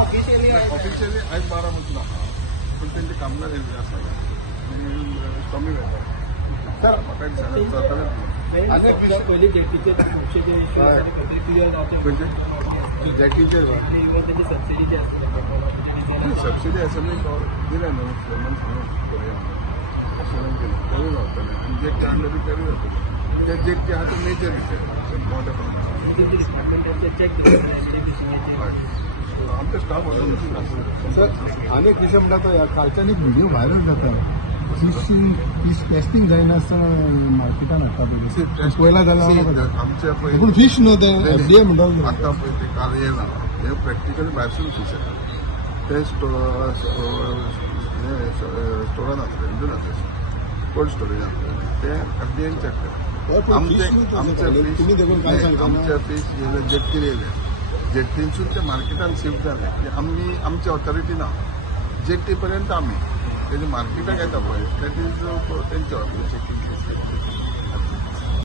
officially आयज बारामतीला आहा पण त्यांचे कामगार येयल्ले आसा कमी वेळा म्हाका दिसना पयली जेटीचे खुबशे इश्यू क्लियर जावचे जॅकीचे सबसिडी जी आसता सबसिडी असेंब्ली दिले न्हू चेअरमॅन सांगून करूं जावतलें आनी जेटी हाडले बी करूं जातलें ते जेटी आहा ते मेजर रिपेर मोठ्या प्रमाणात आमचे स्टाफ सर अनेक विषय म्हणटा तो कालच्यान एक व्हिडिओ व्हायरल जाता फिश टेस्टिंग जायना आसतना मार्केटान हाडटा पयला जाल्यार आमचे पूण फिश न्हू ते FDA म्हणटा आतां पळय ते काल येयला हे प्रॅक्टिकली भायरसून फिश येता ते स्टोरान आसले हितून आसले कोल्ड स्टोरेजान ते FDA चॅक करता आमचे फिश येयले जेट्टीर येयले जेट्टीनसून ते मार्केटान शिफ्ट जाले आमची ऑथॉरिटी ना जेट्टी पर्यंत आमी तेजे मार्केटाक येता पळय दॅट इज तेंचे ऑथॉरिटी